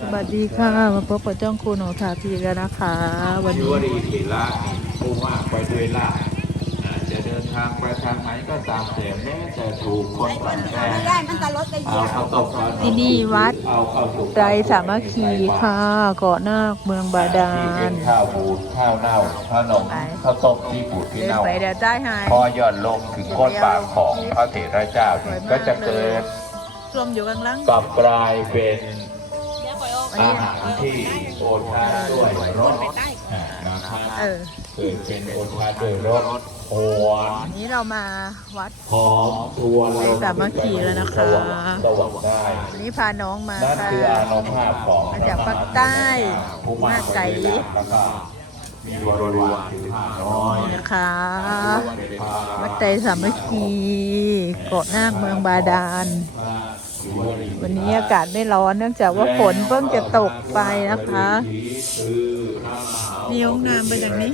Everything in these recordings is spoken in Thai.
สวัสดีค่ะ มาพบกับจ้องครูหนูทาทีกันนะคะ วันยุนี้วรีศิละนี่ผู้มากไปด้วยลาภอ่าจะเดินทางไปทางไหนก็ตามแต่แม้จะถูกคนกลั่นแกล้งไม่ได้มันจะลดไปเยเอาอะข้าวตกข้าวที่นี่วัดเอาเข้าสู่ไตรสามัคคีค่ะ เกาะนาคเมืองบาดาที่เป็ล นข้าวบูดข้าวเน่าขนมไป ข้าวต้มที่บูดที่เดินเน่า ไปเดี๋ยวได้หาย พอย่อนลงถึงก้นปากของพระเถระเจ้าเนี่ยก็จะเกิด รวมอยู่กลางล่างกลับกลายเป็น อาหารที่โอชาด้วยรสนะครับเออเกิดเป็นโอชาด้วยรสหวานนี้เรามาวัดหอมทัวร์ลงสามัคคีแล้วนะคะสว่างได้นนี้พาน้องมานั่นคืออานุภาพของมาจากภาคใต้มาไก่มีบริวารถือผ้าน้อยนะคะวัดไตรสามัคคีเกาะนาคเมืองบาดาล วันนี้อากาศไม่ร้อนเนื่องจากว่าฝนเพิ่งจะตกไปนะคะมีห้องน้ำเป็นอย่างนี้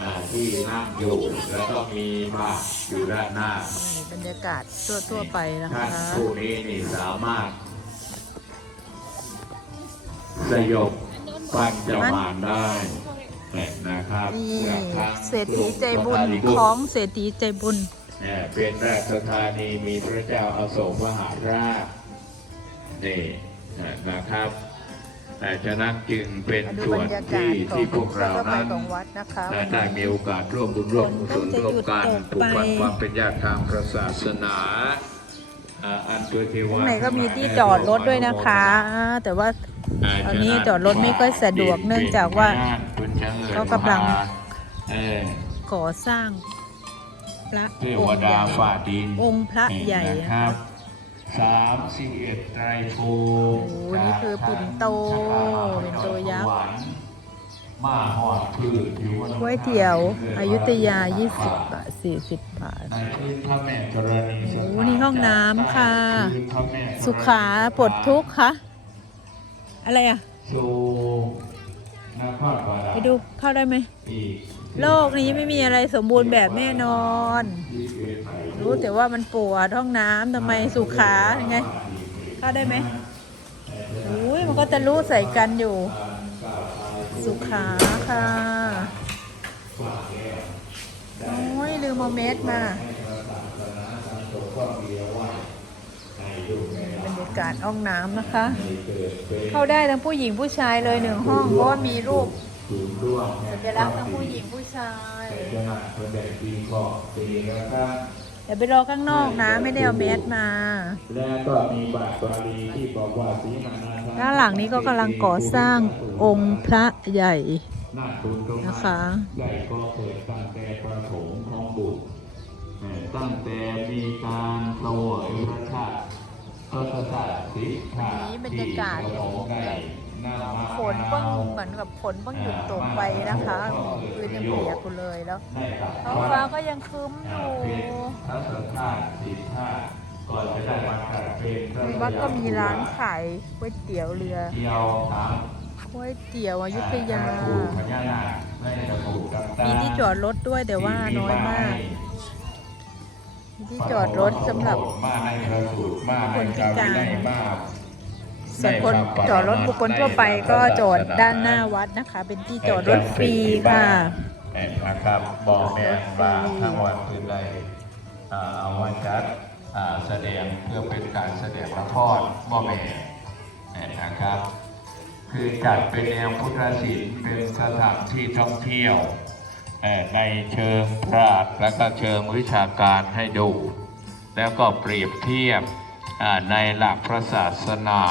อ่าที่นั่งอยู่แล้วก็มีบาตรอยู่ด้านหน้านี่บรรยากาศทั่วๆไปนะท่าคะนผู้นี้นี่สามารถสยบปัญจมารได้นะครับนี่จากทางเศรษฐีใจบุญกรมธานีของเศรษฐีใจบุญ เนี่ยเป็นราชธานีมีพระเจ้าอาโศกมหาราชนี่นะครับแต่ฉะนั้นจึงเป็นมาดูส่บวรนรยากาที่ศของที่พวกเราทั่วไปนั้นของวัดนะคะได้มีโอกาสร่วมบุญร่วมกุศลร่วมกันฝนผูเพิ่กงจะหยุดตกไปพันความเป็นญาติทางพระศาสนาอ่าอันตัวเทวาข้างในก็มีที่จอดรถด้วยนะคะ แต่ว่าตอนนี้จอดรถไม่ค่อยสะดวกเนื่องจากว่าเขากำลังเออก่อสร้าง พระเทอวงค์ใหดาญ่ฝ่าดินองค์พระใหญ่นะนะคคะรับสามสิบเอ็ดไตรภูมิโอ้นี่คือปิ่นโตปิ่นโตยักษ์มาหอดพืชอยู่บนก๋วยเตี๋ยวอยุธยา 20 บาท 40 บาทในพื้นพระแม่ธรณีสถาโอ้นี่ห้องน้ำค่ะพื้นพระแม่ธรณีสุขาปลดทุกข์คะอะไรอะสู่นครบาดาลไปดูเข้าได้ไหมอีก โลกนี้ไม่มีอะไรสมบูรณ์แบบแน่นอน รู้แต่ว่ามันปวดห้องน้ำทำไมสุขายังไงเข้าได้ไหมอุ้ยมันก็จะรู้ใส่กันอยู่ สุขาค่ะโอ้ยลืมเอาเมสมาบรรยากาศห้องน้ำนะคะ เข้าได้ทั้งผู้หญิงผู้ชายเลยหนึ่งห้องเพราะว่ามีรูป ศูนย์ร่วมสัญลักษณ์ทั้งผู้หญิงผู้ชายเจ้าหน้าที่เด็กดีก็ดีนะครับ เดี๋ยวไปรอข้างนอกนะ ไม่ได้เอาเมสมา และก็มีบาทบาลีที่บอกว่าสีมานาด้านหลังนี้ก็กำลังก่อสร้างองค์พระใหญ่ หน้าทุนตรงนะคะได้ก็เกิดตั้งแต่ประถมของบุตรเอ่อตั้งแต่มีการเสวยพระชาติพระชาติสิทธาวันนี้บรรยากาศ ที่พระองค์ได้นำมา ฝนเพิ่งเหมือนกับฝนเพิ่งหยุดตกไปนะคะคืนยังเปียกอยู่เลยแล้วให้กับท้องฟ้าก็ยังครึ้มอยู่พระสังฆาสิทธาก่อนจะได้มาตรัสเป็นพระในวัดก็มีร้านขายก๋วยเตี๋ยวเรือเดียวถามก๋วยเตี๋ยวอยุธยาถูกพญานาคไม่ได้ถูกกับตามีที่จอดรถด้วยแต่ว่าน้อยมากมีที่จอดรถสำหรับมาในพระสูตรมาในกาวินัยมาก ส่วนคนจอดรถบุคคลทั่วไปก็จอดด้านหน้าวัดนะคะ เป็นที่จอดรถฟรีค่ะเอ่อนะครับบอกแม่บาทั้งวันคืนใดอ่าเอาไว้จัดอ่าแสดงเพื่อเป็นการแสดงละครบ่แม่เอ่อนะครับ คือจัดเป็นแนวพุทธศิลป์เป็นสถานที่ท่องเที่ยวเอ่อในเชิงปราชญ์และก็เชิงวิชาการให้ดู แล้วก็เปรียบเทียบอ่า ในหลักพระศาสนา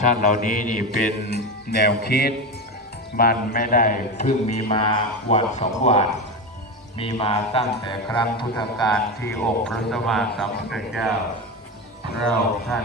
ท่านเหล่านี้นี่เป็นแนวคิด มันไม่ได้เพิ่งมีมาวันสองวันมีมาตั้งแต่ครั้งพุทธกาลที่องค์พระสัมมาสัมพุทธเจ้าเราท่าน